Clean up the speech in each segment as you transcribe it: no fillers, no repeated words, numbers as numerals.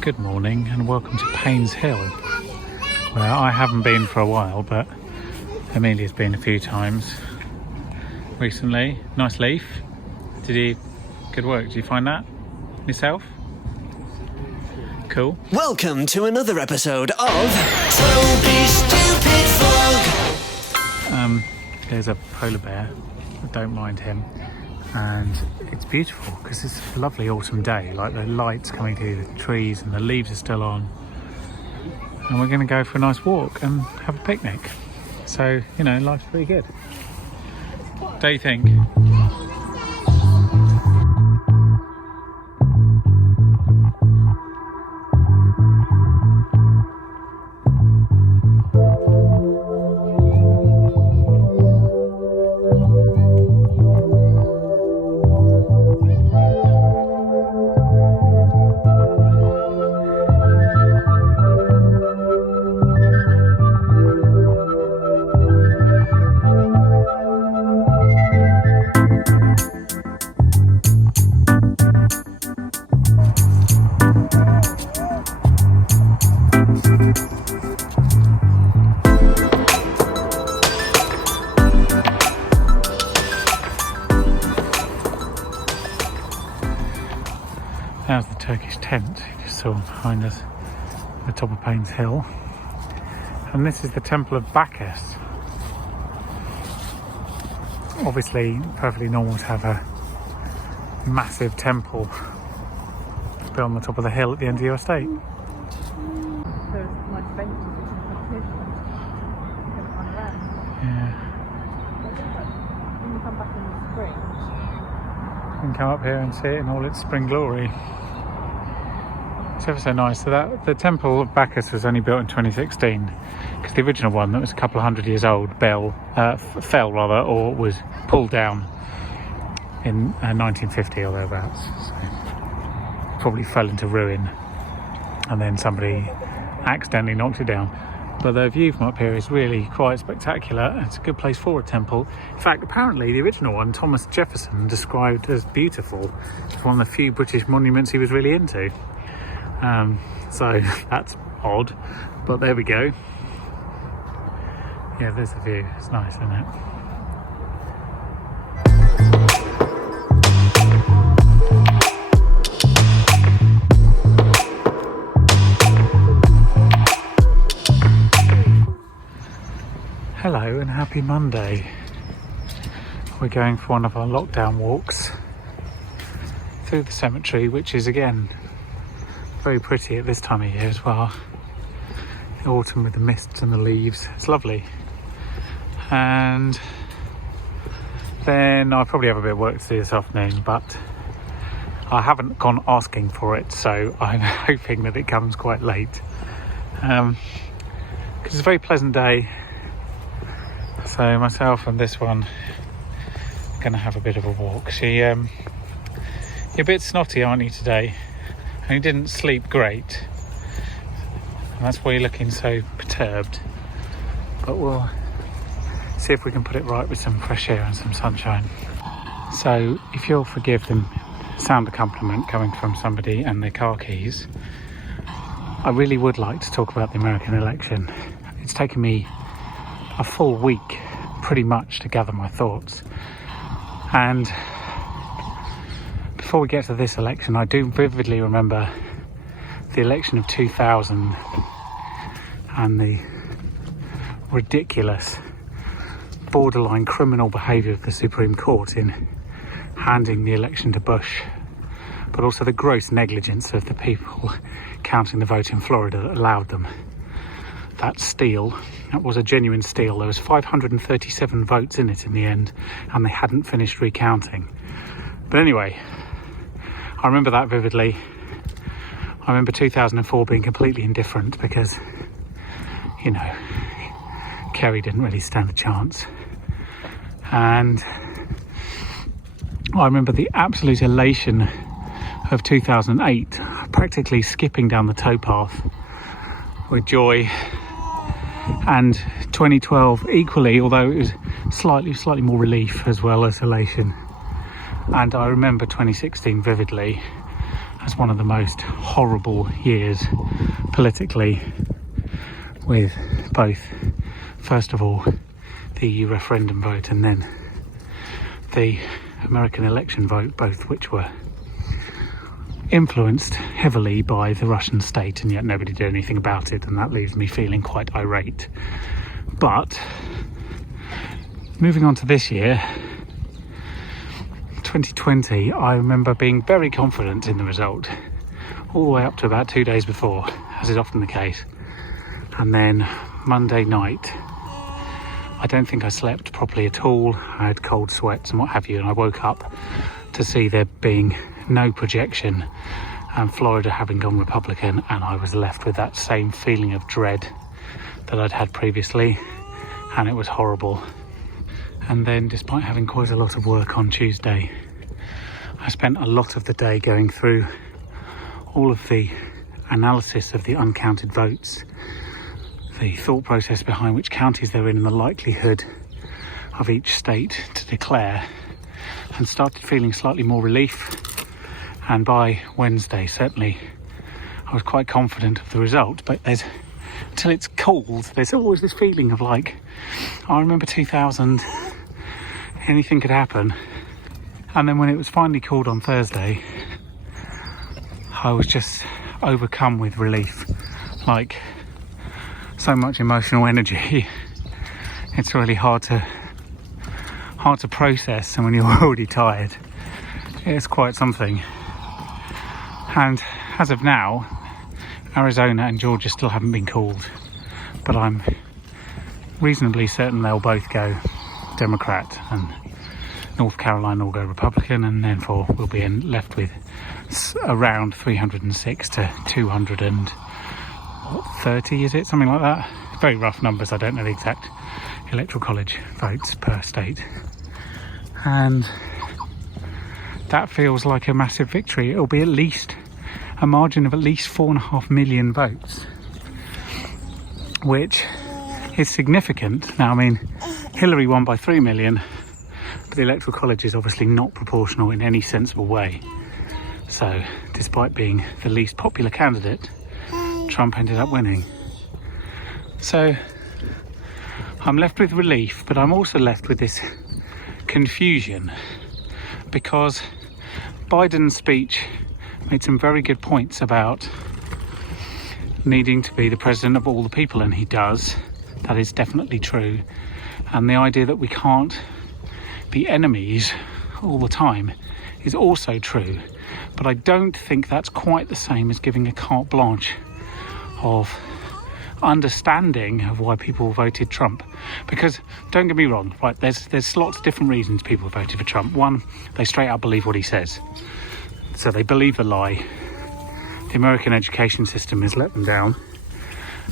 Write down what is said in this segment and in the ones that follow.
Good morning and welcome to Painshill, where I haven't been for a while, but Amelia's been a few times recently. Nice leaf. Good work. Did you find that yourself? Cool. Welcome to another episode of Toby Stupid Vlog. There's a polar bear. I don't mind him. And it's beautiful because it's a lovely autumn day, like the light's coming through the trees and the leaves are still on, and we're going to go for a nice walk and have a picnic. So, you know, life's pretty good. Don't you think? There's the Turkish tent you just saw behind us at the top of Painshill. And this is the Temple of Bacchus. Obviously, perfectly normal to have a massive temple built on the top of the hill at the end of your estate. There's nice benches and competition. You can run around. Yeah. When you come back in the spring. You can come up here and see it in all its spring glory. It's ever so nice. So that the Temple of Bacchus was only built in 2016, because the original one that was a couple of hundred years old fell or was pulled down in 1950 or thereabouts. So probably fell into ruin, and then somebody accidentally knocked it down. But the view from up here is really quite spectacular. It's a good place for a temple. In fact, apparently the original one, Thomas Jefferson described as beautiful. It's one of the few British monuments he was really into. So that's odd, but there we go. Yeah, there's the view. It's nice, isn't it? Hello and happy Monday. We're going for one of our lockdown walks through the cemetery, which is again very pretty at this time of year as well. The autumn with the mists and the leaves, it's lovely. And then I probably have a bit of work to do this afternoon, but I haven't gone asking for it, so I'm hoping that it comes quite late, because it's a very pleasant day. So myself and this one are going to have a bit of a walk. You're a bit snotty, aren't you, today? And you didn't sleep great, and that's why you're looking so perturbed. But we'll see if we can put it right with some fresh air and some sunshine. So if you'll forgive the sound accompaniment coming from somebody and their car keys, I really would like to talk about the American election. It's taken me a full week pretty much to gather my thoughts, and before we get to this election, I do vividly remember the election of 2000 and the ridiculous, borderline criminal behaviour of the Supreme Court in handing the election to Bush, but also the gross negligence of the people counting the vote in Florida that allowed them that steal. That was a genuine steal. There was 537 votes in it in the end, and they hadn't finished recounting. But anyway, I remember that vividly. I remember 2004 being completely indifferent because, you know, Kerry didn't really stand a chance. And I remember the absolute elation of 2008, practically skipping down the towpath with joy. And 2012 equally, although it was slightly more relief as well as elation. And I remember 2016 vividly, as one of the most horrible years politically, with both, first of all, the EU referendum vote and then the American election vote, both which were influenced heavily by the Russian state, and yet nobody did anything about it, and that leaves me feeling quite irate. But moving on to this year, 2020, I remember being very confident in the result all the way up to about 2 days before, as is often the case. And then Monday night, I don't think I slept properly at all. I had cold sweats and what have you, and I woke up to see there being no projection and Florida having gone Republican, and I was left with that same feeling of dread that I'd had previously, and it was horrible. And then, despite having quite a lot of work on Tuesday, I spent a lot of the day going through all of the analysis of the uncounted votes, the thought process behind which counties they're in and the likelihood of each state to declare, and started feeling slightly more relief. And by Wednesday, certainly, I was quite confident of the result. But until it's called, there's always this feeling of like, I remember 2000, anything could happen. And then when it was finally called on Thursday, I was just overcome with relief. Like, so much emotional energy. It's really hard to process, and when you're already tired, it's quite something. And as of now, Arizona and Georgia still haven't been called, but I'm reasonably certain they'll both go Democrat, and North Carolina will go Republican, and therefore we'll be left with around 306 to 230, is it? Something like that. Very rough numbers, I don't know the exact electoral college votes per state. And that feels like a massive victory. It'll be at least a margin of at least 4.5 million votes, which is significant. Now, I mean, Hillary won by 3 million, but the electoral college is obviously not proportional in any sensible way. So, despite being the least popular candidate, Trump ended up winning. So, I'm left with relief, but I'm also left with this confusion, because Biden's speech made some very good points about needing to be the president of all the people, and he does. That is definitely true. And the idea that we can't be enemies all the time is also true. But I don't think that's quite the same as giving a carte blanche of understanding of why people voted Trump. Because don't get me wrong, right, there's lots of different reasons people voted for Trump. One, they straight up believe what he says, so they believe the lie. The American education system has let them down,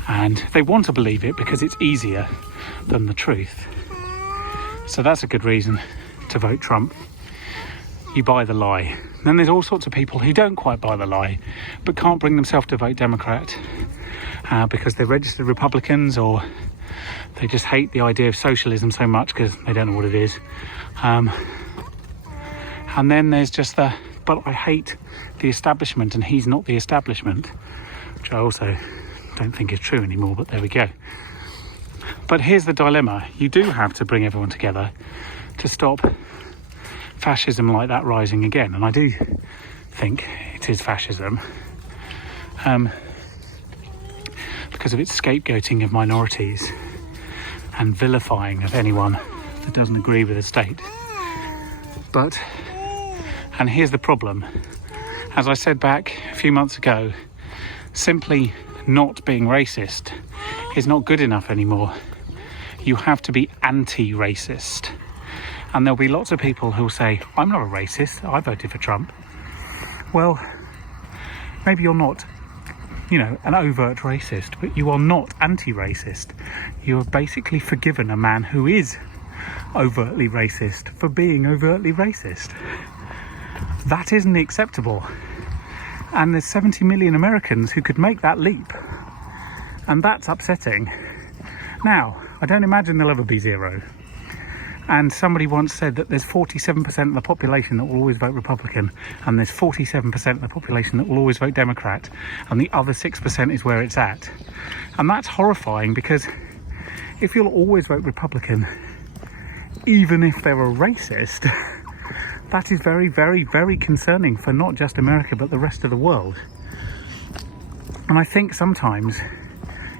and they want to believe it because it's easier than the truth. So that's a good reason to vote Trump. You buy the lie. Then there's all sorts of people who don't quite buy the lie, but can't bring themselves to vote Democrat because they're registered Republicans, or they just hate the idea of socialism so much because they don't know what it is. And then there's just but I hate the establishment and he's not the establishment, which I also don't think is true anymore, but there we go. But here's the dilemma. You do have to bring everyone together to stop fascism like that rising again, and I do think it is fascism because of its scapegoating of minorities and vilifying of anyone that doesn't agree with the state. And here's the problem. As I said back a few months ago, simply not being racist is not good enough anymore. You have to be anti-racist. And there'll be lots of people who'll say, I'm not a racist, I voted for Trump. Well, maybe you're not, an overt racist, but you are not anti-racist. You have basically forgiven a man who is overtly racist for being overtly racist. That isn't acceptable. And there's 70 million Americans who could make that leap. And that's upsetting. Now, I don't imagine there'll ever be zero. And somebody once said that there's 47% of the population that will always vote Republican, and there's 47% of the population that will always vote Democrat, and the other 6% is where it's at. And that's horrifying, because if you'll always vote Republican, even if they're a racist, that is very, very, very concerning for not just America, but the rest of the world. And I think sometimes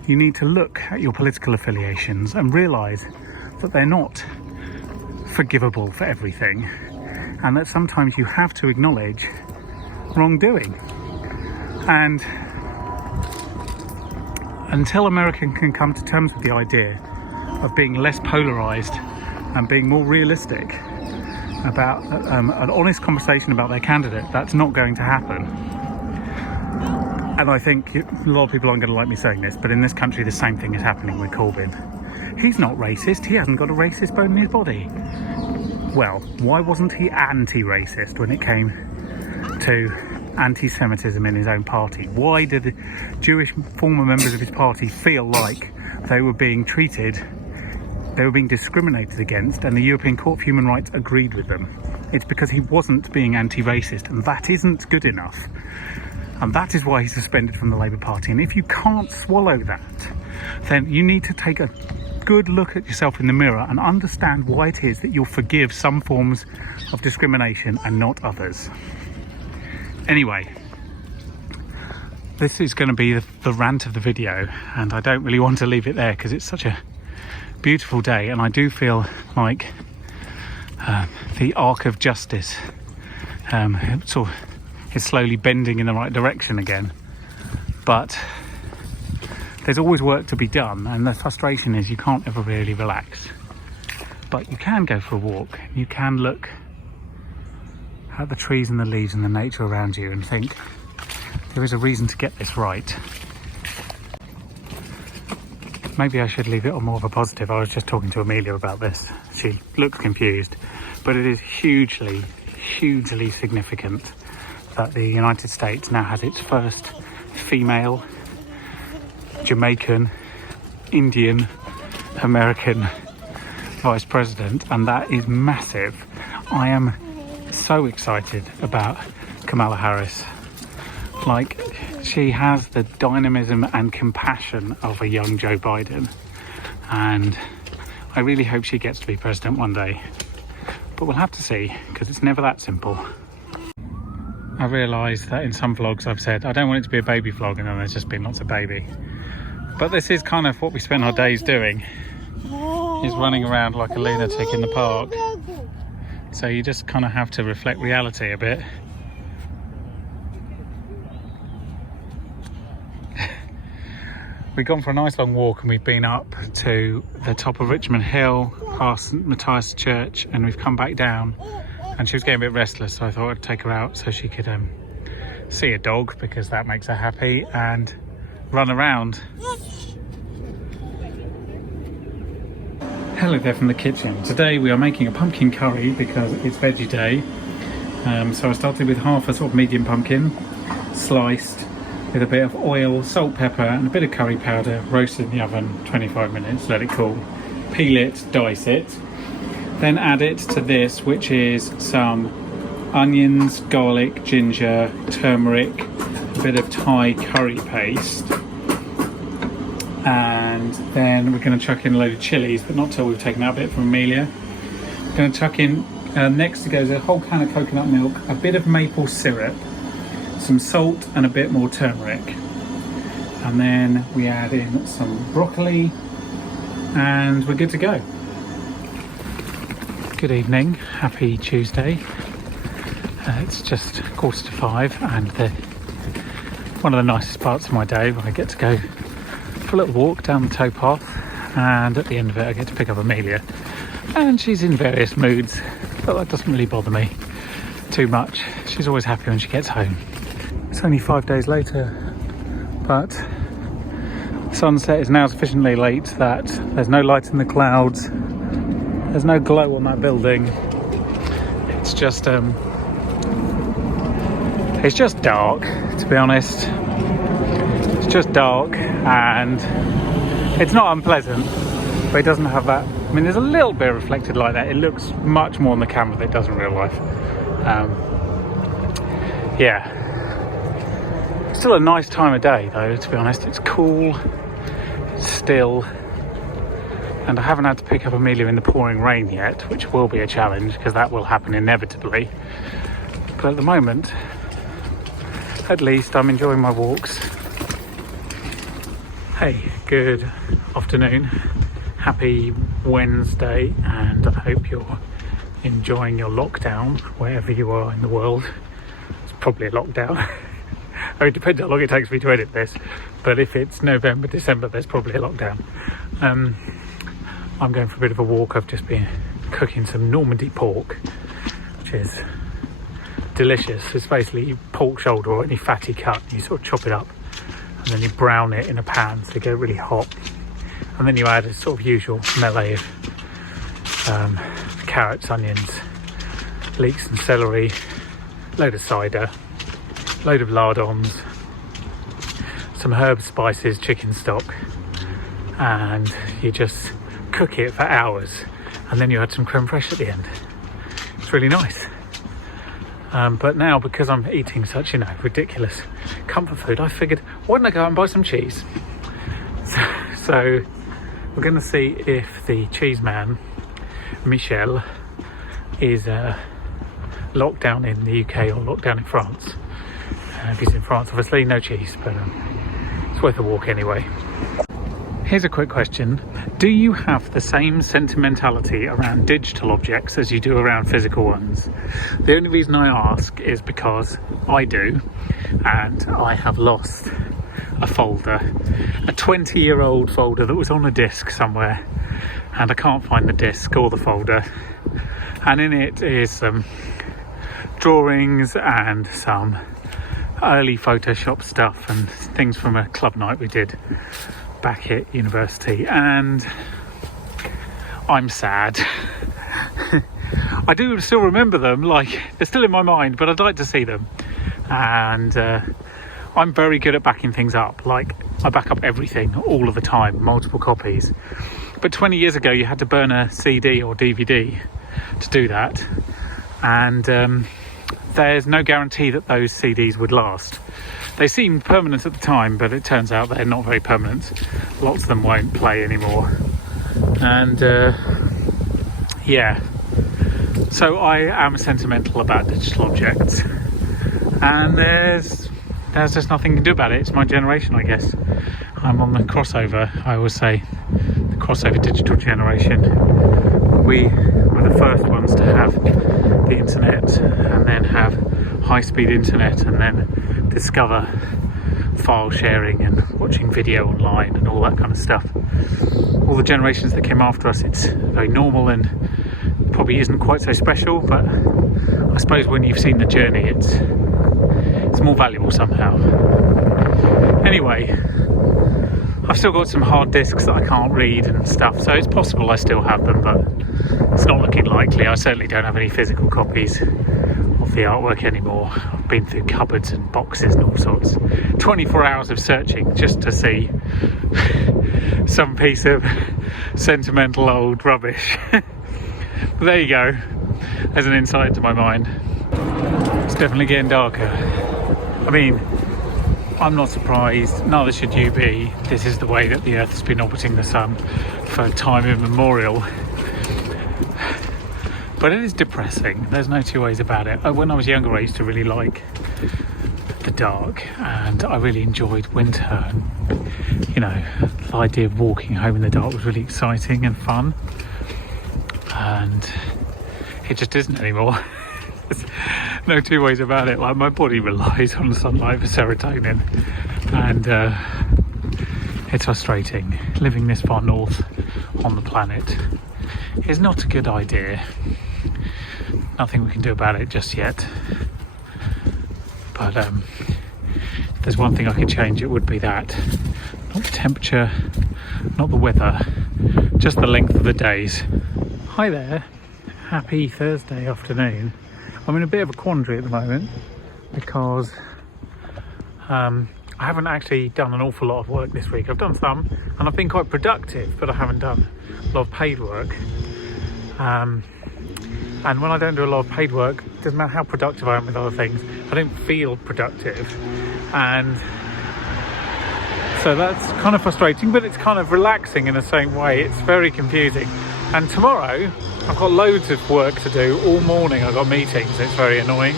you need to look at your political affiliations and realise that they're not forgivable for everything, and that sometimes you have to acknowledge wrongdoing. And until America can come to terms with the idea of being less polarised and being more realistic about an honest conversation about their candidate, that's not going to happen. And I think a lot of people aren't going to like me saying this, but in this country the same thing is happening with Corbyn. He's not racist, he hasn't got a racist bone in his body. Well, why wasn't he anti-racist when it came to anti-Semitism in his own party? Why did the Jewish former members of his party feel like they were being discriminated against, and the European Court of Human Rights agreed with them? It's because he wasn't being anti-racist, and that isn't good enough. And that is why he's suspended from the Labour Party. And if you can't swallow that, then you need to take a good look at yourself in the mirror and understand why it is that you'll forgive some forms of discrimination and not others. Anyway, this is going to be the rant of the video, and I don't really want to leave it there because it's such a beautiful day, and I do feel like the arc of justice sort of is slowly bending in the right direction again. But there's always work to be done, and the frustration is you can't ever really relax. But you can go for a walk, you can look at the trees and the leaves and the nature around you and think there is a reason to get this right. Maybe I should leave it on more of a positive. I was just talking to Amelia about this. She looks confused, but it is hugely, hugely significant that the United States now has its first female Jamaican, Indian, American vice president, and that is massive. I am so excited about Kamala Harris. Like, she has the dynamism and compassion of a young Joe Biden, and I really hope she gets to be president one day. But we'll have to see, because it's never that simple. I realise that in some vlogs I've said I don't want it to be a baby vlog, and then there's just been lots of baby. But this is kind of what we spend our days doing, is running around like a lunatic in the park. So you just kind of have to reflect reality a bit. We've gone for a nice long walk, and we've been up to the top of Richmond Hill, past St Matthias Church, and we've come back down. And she was getting a bit restless, so I thought I'd take her out so she could see a dog, because that makes her happy, and run around. Hello there from the kitchen. Today we are making a pumpkin curry because it's veggie day. So I started with half a sort of medium pumpkin, sliced, with a bit of oil, salt, pepper and a bit of curry powder, roasted in the oven 25 minutes, let it cool, peel it, dice it. Then add it to this, which is some onions, garlic, ginger, turmeric, a bit of Thai curry paste. And then we're going to chuck in a load of chilies, but not till we've taken out a bit from Amelia. We're going to chuck in, next goes a whole can of coconut milk, a bit of maple syrup, some salt and a bit more turmeric. And then we add in some broccoli, and we're good to go. Good evening, happy Tuesday. It's just 4:45, and one of the nicest parts of my day when I get to go for a little walk down the towpath, and at the end of it I get to pick up Amelia, and she's in various moods, but that doesn't really bother me too much. She's always happy when she gets home. It's only 5 days later, but sunset is now sufficiently late that there's no light in the clouds. There's no glow on that building. It's just dark, to be honest. It's just dark, and it's not unpleasant, but it doesn't have that I mean, there's a little bit of reflected light there. It looks much more on the camera than it does in real life. Yeah. Still a nice time of day though, to be honest. It's cool, it's still, and I haven't had to pick up Amelia in the pouring rain yet, which will be a challenge because that will happen inevitably. But at the moment, at least I'm enjoying my walks. Hey, good afternoon. Happy Wednesday, and I hope you're enjoying your lockdown wherever you are in the world. It's probably a lockdown. I mean, it depends how long it takes me to edit this, but if it's November, December, there's probably a lockdown. I'm going for a bit of a walk. I've just been cooking some Normandy pork, which is delicious. It's basically pork shoulder or any fatty cut. You sort of chop it up and then you brown it in a pan so they go really hot. And then you add a sort of usual melee of carrots, onions, leeks and celery, load of cider, load of lardons, some herbs, spices, chicken stock, and you just cook it for hours, and then you add some creme fraiche at the end. It's really nice. But now, because I'm eating such, ridiculous comfort food, I figured, why don't I go out and buy some cheese? So we're going to see if the cheese man, Michel, is locked down in the UK or locked down in France. If he's in France, obviously, no cheese, but it's worth a walk anyway. Here's a quick question. Do you have the same sentimentality around digital objects as you do around physical ones? The only reason I ask is because I do, and I have lost a folder, a 20-year-old folder that was on a disc somewhere, and I can't find the disc or the folder, and in it is some drawings and some early Photoshop stuff and things from a club night we did back at university, and I'm sad. I do still remember them, like they're still in my mind, but I'd like to see them. And I'm very good at backing things up. Like, I back up everything all of the time, multiple copies. But 20 years ago you had to burn a CD or DVD to do that, and there's no guarantee that those CDs would last. They seemed permanent at the time, but it turns out they're not very permanent. Lots of them won't play anymore. And yeah, so I am sentimental about digital objects, and there's just nothing to do about it. It's my generation, I guess. I'm on the crossover. I always say the crossover digital generation. We were the first ones to have the internet, and then have high-speed internet, and then discover file sharing and watching video online and all that kind of stuff. All the generations that came after us, it's very normal and probably isn't quite so special, but I suppose when you've seen the journey, it's more valuable somehow. Anyway, I've still got some hard disks that I can't read and stuff, so it's possible I still have them, but it's not looking likely. I certainly don't have any physical copies of the artwork anymore. I've been through cupboards and boxes and all sorts. 24 hours of searching just to see some piece of sentimental old rubbish. But there you go. There's an insight into my mind. It's definitely getting darker. I mean, I'm not surprised, neither should you be. This is the way that the Earth has been orbiting the Sun for time immemorial. But it is depressing, there's no two ways about it. When I was younger, I used to really like the dark, and I really enjoyed winter. And, the idea of walking home in the dark was really exciting and fun. And it just isn't anymore. There's no two ways about it. Like, my body relies on sunlight for serotonin, and it's frustrating. Living this far north on the planet is not a good idea. Nothing we can do about it just yet. But if there's one thing I could change, it would be that. Not the temperature, not the weather, just the length of the days. Hi there. Happy Thursday afternoon. I'm in a bit of a quandary at the moment because I haven't actually done an awful lot of work this week. I've done some and I've been quite productive, but I haven't done a lot of paid work. And when I don't do a lot of paid work, it doesn't matter how productive I am with other things, I don't feel productive. And so that's kind of frustrating, but it's kind of relaxing in the same way. It's very confusing. And tomorrow, I've got loads of work to do all morning. I've got meetings. It's very annoying.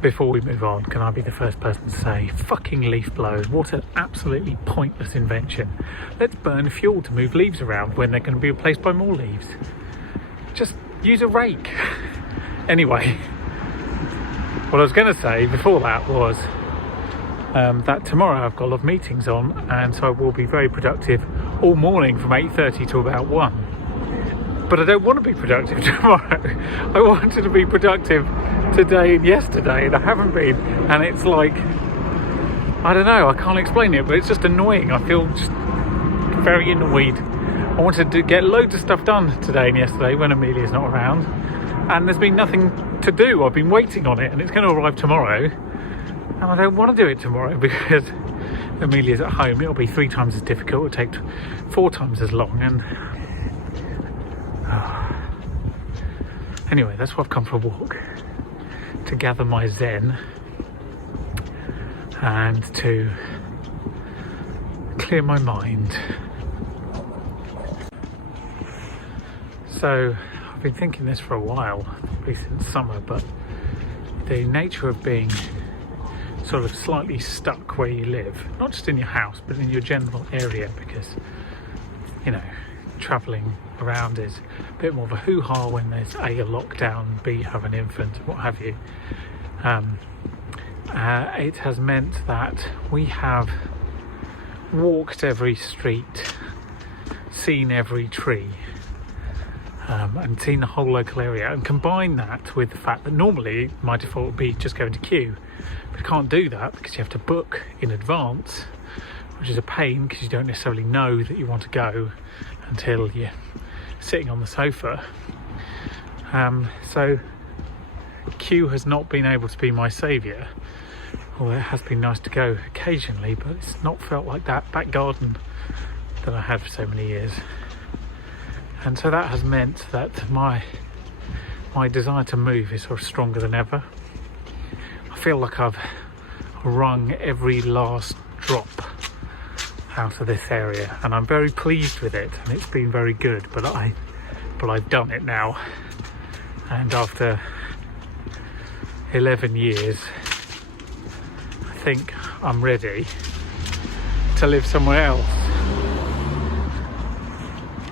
Before we move on, can I be the first person to say, fucking leaf blowers, what an absolutely pointless invention. Let's burn fuel to move leaves around when they're going to be replaced by more leaves. Just use a rake. Anyway, what I was going to say before that was that tomorrow I've got a lot of meetings on, and so I will be very productive all morning from 8:30 to about 1. But I don't want to be productive tomorrow. I wanted to be productive today and yesterday, and I haven't been. And it's like, I don't know, I can't explain it, but it's just annoying. I feel just very annoyed. I wanted to get loads of stuff done today and yesterday when Amelia's not around, and there's been nothing to do. I've been waiting on it, and it's going to arrive tomorrow, and I don't want to do it tomorrow because Amelia's at home. It'll be 3 times as difficult. It'll take 4 times as long, and anyway, that's why I've come for a walk, to gather my zen and to clear my mind. So I've been thinking this for a while, probably since summer, but the nature of being sort of slightly stuck where you live, not just in your house but in your general area, because, you know, travelling around is a bit more of a hoo-ha when there's A, a lockdown, B, you have an infant, what have you. It has meant that we have walked every street, seen every tree, and seen the whole local area, and combine that with the fact that normally my default would be just going to queue, but you can't do that because you have to book in advance, which is a pain because you don't necessarily know that you want to go until you're sitting on the sofa. So queue has not been able to be my saviour, although it has been nice to go occasionally, but it's not felt like that back garden that I had for so many years. And so that has meant that my desire to move is sort of stronger than ever. I feel like I've wrung every last drop out of this area, and I'm very pleased with it, and it's been very good, but I've done it now, and after 11 years I think I'm ready to live somewhere else.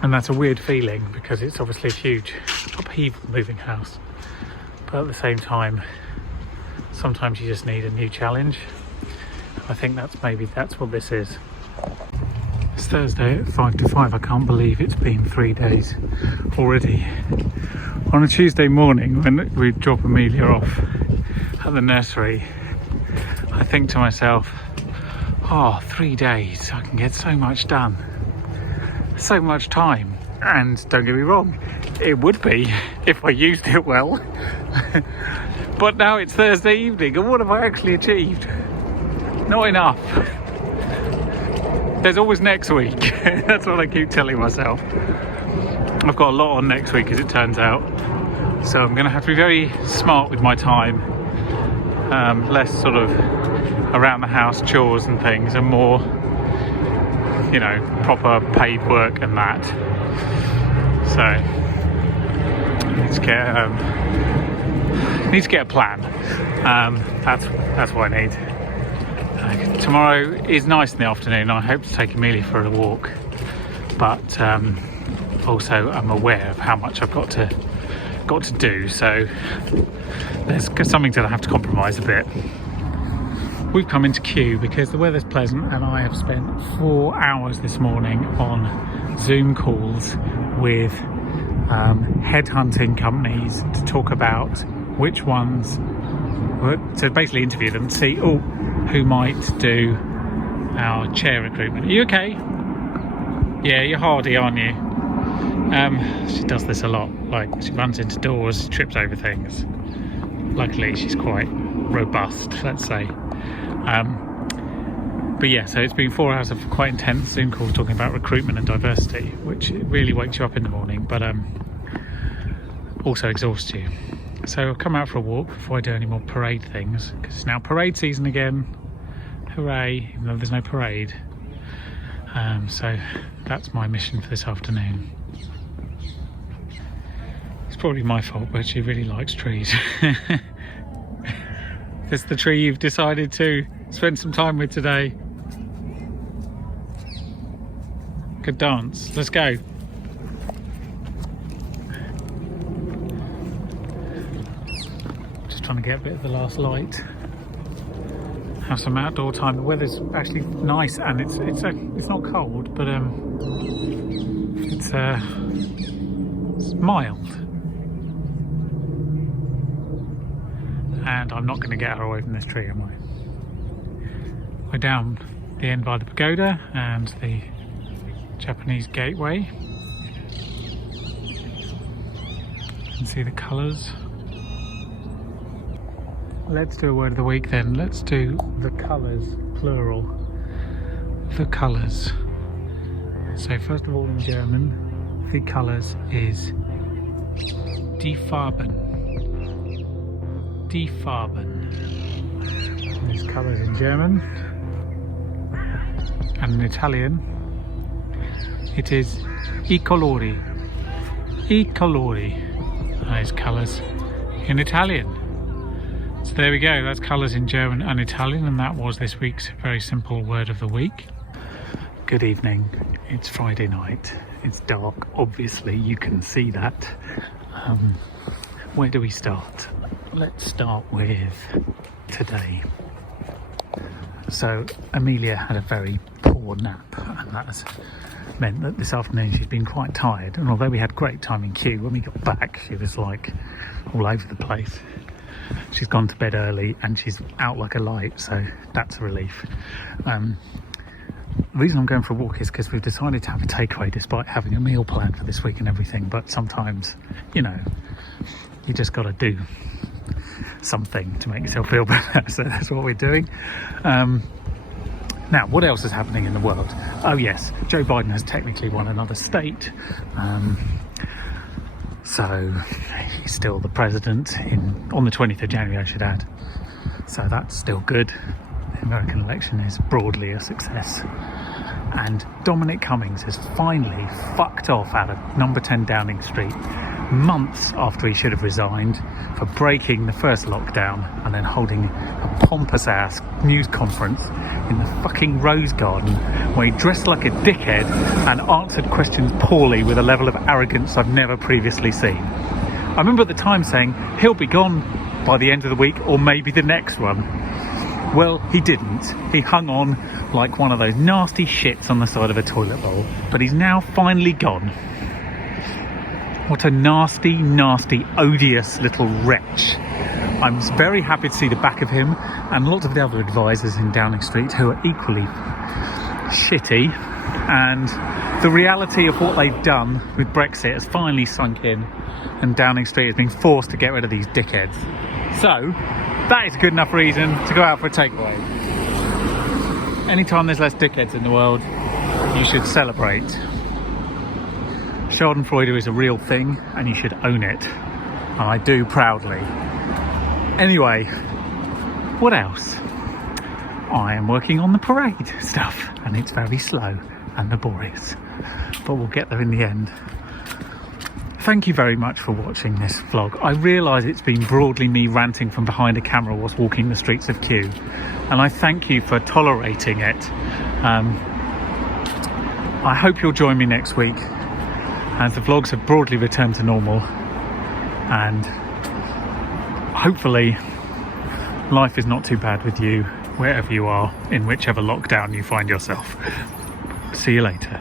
And that's a weird feeling because it's obviously a huge upheaval moving house, but at the same time sometimes you just need a new challenge. I think that's what this is. It's Thursday at 5 to 5. I can't believe it's been 3 days already. On a Tuesday morning when we drop Amelia off at the nursery, I think to myself, 3 days, I can get so much done, so much time. And don't get me wrong, it would be if I used it well. But now it's Thursday evening, and what have I actually achieved? Not enough. There's always next week. That's what I keep telling myself. I've got a lot on next week, as it turns out, so I'm going to have to be very smart with my time. Less sort of around the house chores and things, and more, you know, proper paid work and that. So let's need to get a plan. That's what I need. Tomorrow is nice in the afternoon. I hope to take Amelia for a walk, but also I'm aware of how much I've got to do, so there's something that I have to compromise a bit. We've come into queue because the weather's pleasant, and I have spent 4 hours this morning on Zoom calls with headhunting companies to talk about which ones, to basically interview them to see who might do our chair recruitment. Are you okay? Yeah, you're hardy, aren't you? She does this a lot. Like, she runs into doors, she trips over things. Luckily she's quite robust, let's say. But yeah, so it's been 4 hours of quite intense Zoom calls talking about recruitment and diversity, which really wakes you up in the morning, but also exhausts you. So I'll come out for a walk before I do any more parade things, because it's now parade season again. Hooray, even though there's no parade. So that's my mission for this afternoon. It's probably my fault, but she really likes trees. This is the tree you've decided to spend some time with today. Good dance. Let's go. Just trying to get a bit of the last light. Have some outdoor time. The weather's actually nice, and it's not cold, but it's mild. And I'm not going to get her away from this tree, am I? We're down the end by the pagoda and the Japanese gateway. You can see the colours. Let's do a word of the week then. Let's do the colours, plural. The colours. So first of all, in German, the colours is die Farben. Die Farben. There's colours in German. And in Italian, it is I colori. I colori. Those colours in Italian. So there we go, that's colours in German and Italian, and that was this week's very simple word of the week. Good evening, it's Friday night, it's dark, obviously you can see that. Where do we start? Let's start with today. So Amelia had a very poor nap, and that has meant that this afternoon she's been quite tired, and although we had great time in queue, when we got back she was like all over the place. She's gone to bed early and she's out like a light, so that's a relief. The reason I'm going for a walk is because we've decided to have a takeaway despite having a meal plan for this week and everything, but sometimes, you know, you just got to do something to make yourself feel better, so that's what we're doing. Now, what else is happening in the world? Oh yes, Joe Biden has technically won another state. So he's still the president on the 20th of January, I should add. So that's still good. The American election is broadly a success. And Dominic Cummings has finally fucked off out of number 10 Downing Street months after he should have resigned for breaking the first lockdown and then holding a pompous ass news conference in the fucking Rose Garden where he dressed like a dickhead and answered questions poorly with a level of arrogance I've never previously seen. I remember at the time saying he'll be gone by the end of the week or maybe the next one. Well, he didn't. He hung on like one of those nasty shits on the side of a toilet bowl, but he's now finally gone. What a nasty, nasty, odious little wretch. I'm very happy to see the back of him and lots of the other advisors in Downing Street who are equally shitty, and the reality of what they've done with Brexit has finally sunk in, and Downing Street has been forced to get rid of these dickheads. So that is a good enough reason to go out for a takeaway. Anytime there's less dickheads in the world, you should celebrate. Schadenfreude is a real thing and you should own it, and I do proudly. Anyway, what else? I am working on the parade stuff and it's very slow and laborious, but we'll get there in the end. Thank you very much for watching this vlog. I realise it's been broadly me ranting from behind a camera whilst walking the streets of Kew, and I thank you for tolerating it. I hope you'll join me next week as the vlogs have broadly returned to normal, and hopefully life is not too bad with you wherever you are, in whichever lockdown you find yourself. See you later.